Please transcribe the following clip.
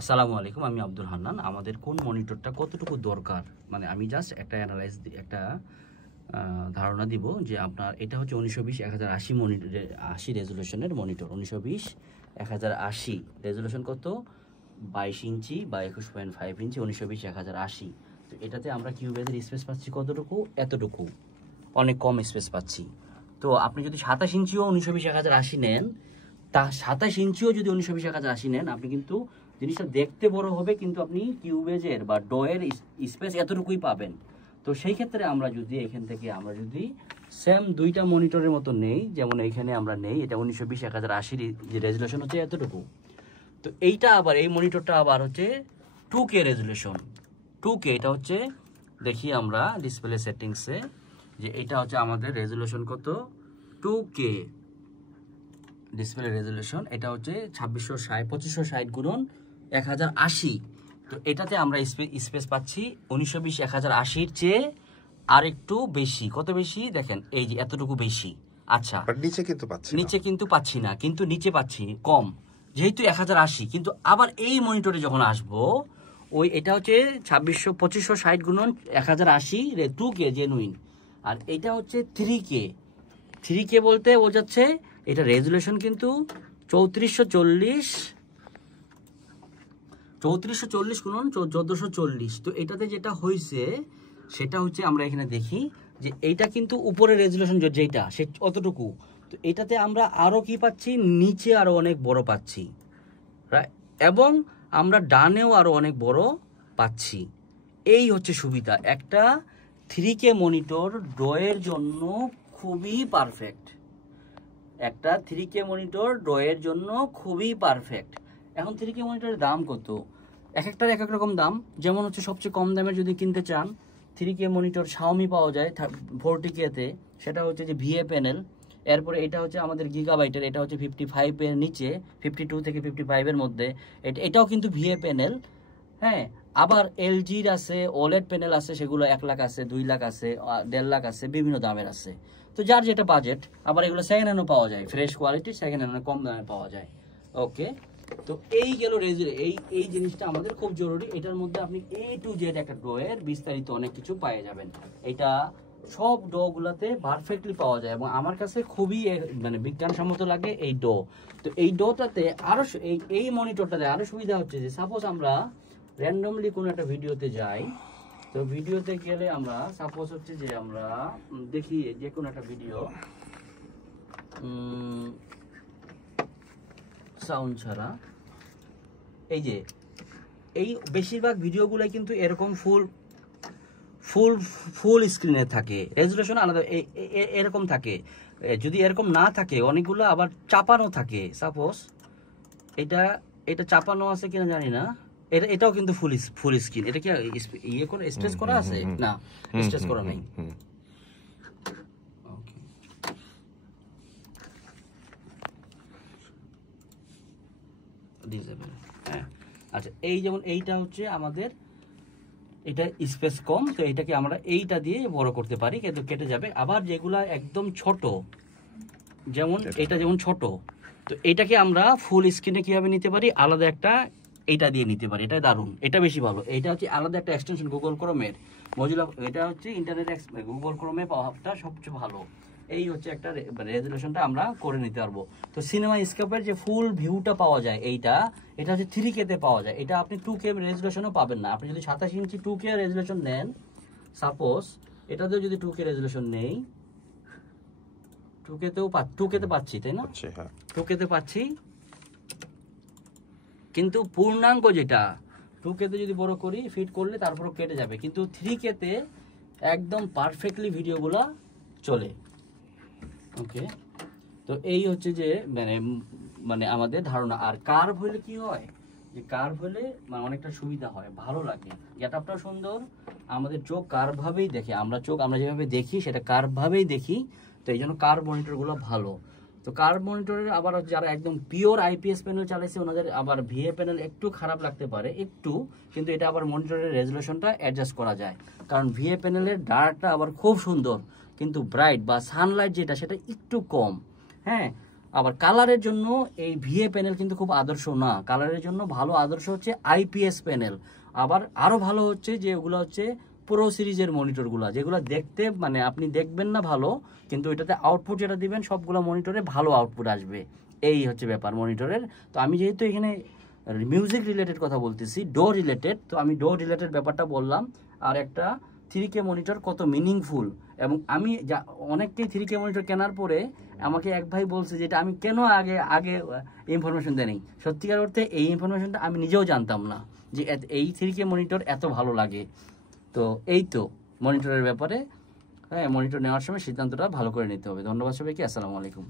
আসসালামু আলাইকুম, আমি আব্দুল হান্নান। আমাদের কোন মনিটরটা কতটুকু দরকার, মানে আমি জাস্ট একটা একটা ধারণা দিব যে আপনার এটা হচ্ছে 1920-1080 মনিটর, 80 রেজুলেশনের মনিটর। 1920-1080 রেজুলেশন কত? 22 ইঞ্চি বা 21.5 ইঞ্চি। 1920-1080। তো এটাতে আমরা কিউবেজের স্পেস পাচ্ছি কতটুকু? এতটুকু, অনেক কম স্পেস পাচ্ছি। তো আপনি যদি 27 ইঞ্চিও 1920-1080 নেন, তা 27 ইঞ্চিও যদি 1920-1080 নেন, আপনি কিন্তু জিনিসটা দেখতে বড় হবে, কিন্তু আপনি কিউবেজের বা ডয়ের স্পেস এতটুকুই পাবেন। তো সেই ক্ষেত্রে আমরা যদি এখান থেকে আমরা যদি সেম দুইটা মনিটরের মতো নেই, যেমন এইখানে আমরা নেই, এটা 1920-1080 যে রেজুলেশন হচ্ছে এতটুকু। তো এইটা আবার এই মনিটরটা আবার হচ্ছে 2K রেজুলেশন। 2K এটা হচ্ছে, দেখি আমরা ডিসপ্লে সেটিংসে যে এটা হচ্ছে আমাদের রেজুলেশন কত? 2K display resolution. এটা হচ্ছে 2560 গুণন 1080। তো এটাতে আমরা স্পেস পাচ্ছি 1920-1080 চেয়ে আর একটু বেশি। কত বেশি দেখেন, এই যে এতটুকু বেশি। আচ্ছা, নিচে কিন্তু পাচ্ছি নিচে কিন্তু পাচ্ছি না, কিন্তু নিচে পাচ্ছি কম, যেহেতু 1080। কিন্তু আবার এই মনিটরে যখন আসবো, ওই এটা হচ্ছে 2560 গুণন 1080 2K জেনুইন, আর এটা হচ্ছে 3K। 3K বলতে বোঝাচ্ছে এটা রেজুলেশন কিন্তু 3440 গুণন 1440। তো এটাতে যেটা হয়েছে সেটা হচ্ছে, আমরা এখানে দেখি যে এইটা কিন্তু উপরের রেজুলেশন যেটা সে অতটুকু। তো এটাতে আমরা আরো কি পাচ্ছি, নিচে আরো অনেক বড় পাচ্ছি, এবং আমরা ডানেও আরো অনেক বড় পাচ্ছি। এই হচ্ছে সুবিধা। একটা 3K মনিটর ড্রয়ের জন্য খুবই পারফেক্ট। একটা 3K মনিটর ড্রয়ের জন্য খুবই পারফেক্ট। এখন 3K মনিটরের দাম কত? এক একটার এক এক রকম দাম। যেমন হচ্ছে সবচেয়ে কম দামের যদি কিনতে চান 3K মনিটর Xiaomi পাওয়া যায় 40K-তে, সেটা হচ্ছে যে VA প্যানেল। এরপরে এটা হচ্ছে আমাদের গিগাবাইটের, এটা হচ্ছে 55 এর নিচে, 52 থেকে 55 এর মধ্যে। এটাও কিন্তু VA প্যানেল। হ্যাঁ, আবার LG-র আছে, OLED প্যানেল আছে, সেগুলো 1 লাখ আছে, 2 লাখ আছে, 1.5 লাখ আছে, বিভিন্ন দামের আছে। তো যার যেটা বাজেট। আবার এগুলো সেকেন্ড হ্যান্ডও পাওয়া যায়, ফ্রেশ কোয়ালিটির সেকেন্ড হ্যান্ড কম দামে পাওয়া যায়। ওকে, তো এই গেল এই জিনিসটা আমাদের খুব জরুরি। এটার মধ্যে আপনি A to Z একটা ড্রয়ের বিস্তারিত অনেক কিছু পেয়ে যাবেন। এটা সব ডোগুলাতে পারফেক্টলি পাওয়া যায়, এবং আমার কাছে খুবই মানে বিজ্ঞানসম্মত লাগে এই ডো। তো এই ডোটাতে আরো এই মনিটরটাতে আরো সুবিধা হচ্ছে যে সাপোজ আমরা র্যান্ডমলি কোনো একটা ভিডিওতে যাই। তো ভিডিওতে গেলে আমরা সাপোজ হচ্ছে যে আমরা দেখি যে কোনো একটা ভিডিও সাউন্ড ছাড়া, এই যে এই বেশিরভাগ ভিডিওগুলাই কিন্তু এরকম ফুল স্ক্রিনে থাকে, রেজুলেশন আলাদা এরকম থাকে। যদি এরকম না থাকে, অনেকগুলো আবার চাপানো থাকে। সাপোজ এটা চাপানো আছে কিনা জানি না, এটাও কিন্তু ফুল স্ক্রিন। এটা কি ইয়ে করে স্ট্রেস করা আছে? না, স্ট্রেস করা নাই। হ্যাঁ, আচ্ছা, এই যেমন এইটা হচ্ছে আমাদের, এটা স্পেস কম, তো এটাকে আমরা এইটা দিয়ে বড় করতে পারি, কিন্তু কেটে যাবে। আবার যেগুলা একদম ছোট, যেমন এটা যেমন ছোট, তো এটাকে আমরা ফুল স্ক্রিনে কিভাবে নিতে পারি? আলাদা একটা এটা দিয়ে নিতে পারি। এটা দারুণ, এটা বেশি ভালো। এটা হচ্ছে আলাদা একটা এক্সটেনশন গুগল ক্রোমের, মজিলা, এটা হচ্ছে ইন্টারনেট গুগল ক্রোমে পাওয়াটা সবচেয়ে ভালো। এই হচ্ছে একটা রেজুলেশনটা আমরা করে নিতে পারবো। তো সিনেমা স্কোপের যে ফুল ভিউটা পাওয়া যায়, এটা হচ্ছে 3K-তে পাওয়া যায়। এটা আপনি 2K রেজুলেশনও পাবেন না। আপনি যদি 27 ইঞ্চি 2K রেজুলেশন নেন, সাপোজ এটাতেও যদি 2K রেজুলেশন নেই, 2K-তে পাচ্ছি, তাই না? 2K-তে পাচ্ছি, কিন্তু পূর্ণাঙ্গ যেটা 2K-তে যদি বড় করি, ফিট করলে তারপরও কেটে যাবে, কিন্তু 3K-তে একদম পারফেক্টলি ভিডিওগুলো চলে। ওকে, তো এই হচ্ছে যে মানে আমাদের ধারণা। আর কার্ভ হলে কি হয়, যে কার্ভ হলে মানে অনেকটা সুবিধা হয়, ভালো লাগে, গেটআপটাও সুন্দর, আমাদের চোখ কার্ভ ভাবেই দেখে। আমরা যেভাবে দেখি সেটা কার্ভ ভাবেই দেখি। তো এই জন্য কার্ভ মনিটরগুলো ভালো। তো কার্ভ মনিটরের আবার যারা একদম পিওর IPS প্যানেল চালাইছে, ওনাদের আবার VA প্যানেল একটু খারাপ লাগতে পারে একটু, কিন্তু এটা আবার মনিটরের রেজুলেশনটা অ্যাডজাস্ট করা যায়। কারণ VA প্যানেলের ডার্কটা আবার খুব সুন্দর, কিন্তু ব্রাইট বা সানলাইট যেটা সেটা একটু কম। হ্যাঁ, আবার কালারের জন্য এই ভিএ প্যানেল কিন্তু খুব আদর্শ না, কালারের জন্য ভালো আদর্শ হচ্ছে আইপিএস প্যানেল। আবার আরো ভালো হচ্ছে যে ওগুলো হচ্ছে প্রো সিরিজের মনিটরগুলো, যেগুলো দেখতে মানে আপনি দেখবেন না ভালো, কিন্তু এটাতে আউটপুট যেটা দিবেন সবগুলো মনিটরে ভালো আউটপুট আসবে, এই হচ্ছে ব্যাপার মনিটরের। তো আমি যেহেতু এখানে মিউজিক রিলেটেড কথা বলতেছি, ডো রিলেটেড, তো আমি ডো রিলেটেড ব্যাপারটা বললাম। আর একটা 3K মনিটর কত মিনিংফুল, এবং আমি অনেককেই 3K মনিটর কেনার পরে আমাকে এক ভাই বলছে যেটা আমি কেন আগে আগে ইনফরমেশন দেয়নি। সত্যিকার অর্থে এই ইনফরমেশনটা আমি নিজেও জানতাম না যে এই 3K মনিটর এত ভালো লাগে। তো এই তো মনিটরের ব্যাপারে, হ্যাঁ, মনিটর নেওয়ার সময় সিদ্ধান্তটা ভালো করে নিতে হবে। ধন্যবাদ সবাইকে, আসসালামু আলাইকুম।